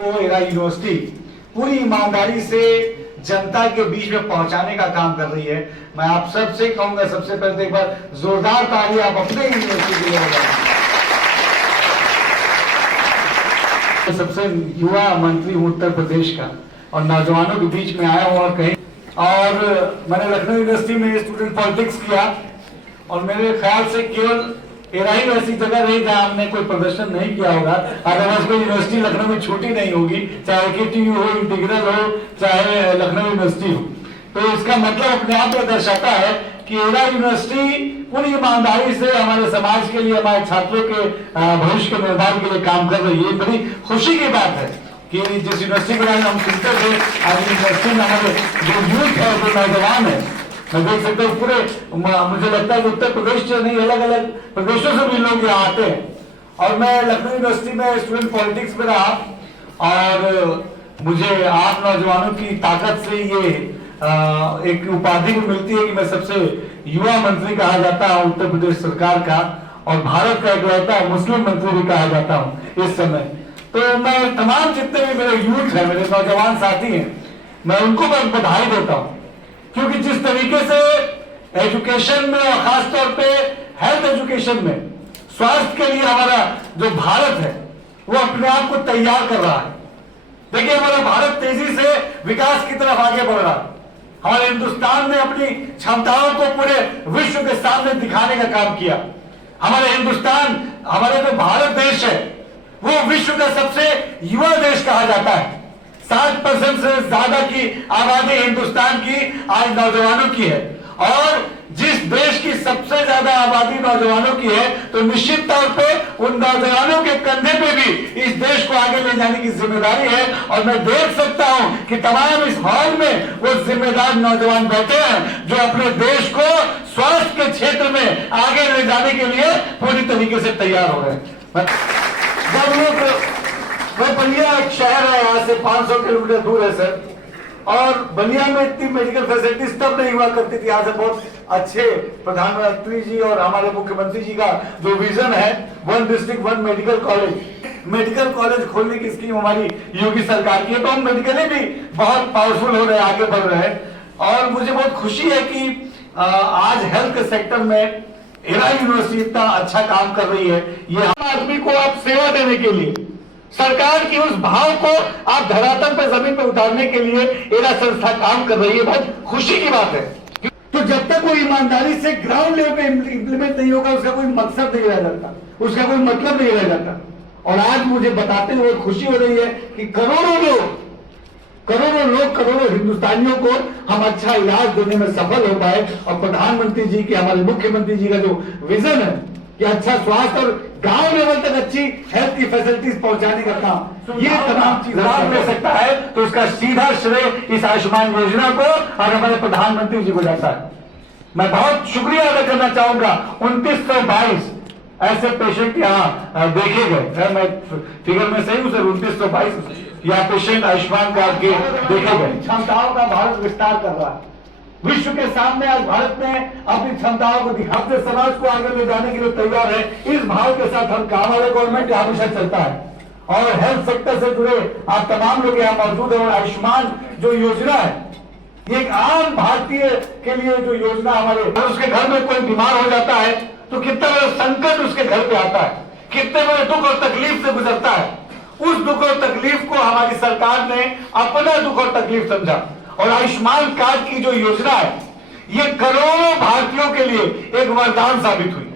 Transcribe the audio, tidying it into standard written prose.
University पूरी ईमानदारी से जनता के बीच में पहुंचाने का काम कर रही है। मैं आप सबसे कहूंगा, सबसे पहले तो एक बार जोरदार ताली आप अपने यूनिवर्सिटी के लिए बजाएं। सबसे युवा मंत्री हूं उत्तर प्रदेश का और नौजवानों के बीच में आया हूं और कहीं और मैंने लखनऊ यूनिवर्सिटी में स्टूडेंट पॉलिटिक्स किया और मेरे ख्याल से केवल एरा ही ऐसी जगह रही जहां हमने कोई प्रदर्शन नहीं किया होगा। अदरवाइज कोई यूनिवर्सिटी लखनऊ में छोटी नहीं होगी, चाहे केटीयू हो, इंटीग्रल हो, चाहे लखनऊ यूनिवर्सिटी हो। तो इसका मतलब अपने आप में दर्शाता है कि एरा यूनिवर्सिटी पूरी ईमानदारी से हमारे समाज के लिए, हमारे छात्रों के भविष्य के निर्माण के लिए काम कर रही है। बड़ी खुशी की बात है कि जिस यूनिवर्सिटी के बारे में हम सुनते थे, आज यूनिवर्सिटी में हमारे जो यूथ है, जो नौजवान है, मैं देख सकता हूँ पूरे, मुझे लगता है कि उत्तर प्रदेश से नहीं, अलग अलग प्रदेशों से भी लोग यहाँ आते हैं। और मैं लखनऊ यूनिवर्सिटी में स्टूडेंट पॉलिटिक्स में रहा और मुझे आप नौजवानों की ताकत से ये एक उपाधि भी मिलती है कि मैं सबसे युवा मंत्री कहा जाता हूँ उत्तर प्रदेश सरकार का, और भारत का इकलौता मुस्लिम मंत्री भी कहा जाता हूँ इस समय। तो मैं तमाम जितने भी मेरे यूथ है, मेरे नौजवान साथी हैं, मैं उनको बधाई देता हूँ, क्योंकि जिस तरीके से एजुकेशन में और खासतौर पे हेल्थ एजुकेशन में, स्वास्थ्य के लिए हमारा जो भारत है वो अपने आप को तैयार कर रहा है। देखिए, हमारा भारत तेजी से विकास की तरफ आगे बढ़ रहा है। हमारे हिंदुस्तान ने अपनी क्षमताओं को पूरे विश्व के सामने दिखाने का काम किया। हमारे हिंदुस्तान, हमारे जो भारत देश है वो विश्व का सबसे युवा देश कहा जाता है। 60% से ज्यादा की आबादी हिंदुस्तान की आज नौजवानों की है, और जिस देश की सबसे ज्यादा आबादी नौजवानों की है तो निश्चित तौर पे उन नौजवानों के कंधे पे भी इस देश को आगे ले जाने की जिम्मेदारी है। और मैं देख सकता हूं कि तमाम इस हॉल में वो जिम्मेदार नौजवान बैठे हैं जो अपने देश को स्वास्थ्य के क्षेत्र में आगे ले जाने के लिए पूरी तरीके से तैयार हो रहे हैं। जब लोग, बलिया एक शहर है, यहाँ से 500 किलोमीटर दूर है सर, और बलिया में इतनी मेडिकल फैसिलिटीज तब नहीं हुआ करती थी। यहाँ से बहुत अच्छे प्रधानमंत्री जी और हमारे मुख्यमंत्री जी का जो विजन है, 1 डिस्ट्रिक्ट 1 मेडिकल कॉलेज खोलने की स्कीम हमारी योगी सरकार की है। तो हम मेडिकली भी बहुत पावरफुल हो रहे हैं, आगे बढ़ रहे हैं। और मुझे बहुत खुशी है कि आज हेल्थ के सेक्टर में एरा यूनिवर्सिटी इतना अच्छा काम कर रही है। ये आम आदमी को आप सेवा देने के लिए, सरकार की उस भाव को आप धरातल पर, जमीन पर उतारने के लिए एरा संस्था काम कर रही है। बहुत खुशी की बात है। तो जब तक वो ईमानदारी से ग्राउंड लेवल पे इंप्लीमेंट नहीं होगा, उसका कोई मकसद नहीं रह जाता, उसका कोई मतलब नहीं रह जाता। और आज मुझे बताते हुए खुशी हो रही है कि करोड़ों लोग, करोड़ों हिंदुस्तानियों को हम अच्छा इलाज देने में सफल हो पाए। और प्रधानमंत्री जी की, हमारे मुख्यमंत्री जी का जो विजन है कि अच्छा स्वास्थ्य और गांव लेवल तक अच्छी हेल्थ की फैसिलिटीज पहुंचाने का काम, ये तमाम चीजें मिल सकता है। तो उसका सीधा श्रेय इस आयुष्मान योजना को और हमारे प्रधानमंत्री जी को जाता है। मैं बहुत शुक्रिया अदा करना चाहूंगा। 2922 ऐसे पेशेंट यहाँ देखे गए, मैं फिगर में सही हूँ सर, 2922 यहाँ पेशेंट आयुष्मान कार्ड के देखे गए। क्षमताओं का भारत विस्तार कर रहा है। विश्व के सामने आज भारत ने अपनी क्षमताओं को दिखा, अपने समाज को आगे ले जाने के लिए तैयार है। इस भाव के साथ हम काम, हमारे गवर्नमेंट हमेशा चलता है। और हेल्थ सेक्टर से जुड़े आप तमाम लोग यहाँ मौजूद है। और आयुष्मान जो योजना है, ये एक आम भारतीय के लिए जो योजना, हमारे उसके घर में कोई बीमार हो जाता है तो कितना बड़ा संकट उसके घर पे आता है, कितने बड़े दुख और तकलीफ से गुजरता है। उस दुख और तकलीफ को हमारी सरकार ने अपना दुख और तकलीफ समझा, और आयुष्मान कार्ड की जो योजना है, ये करोड़ों भारतीयों के लिए एक वरदान साबित हुई।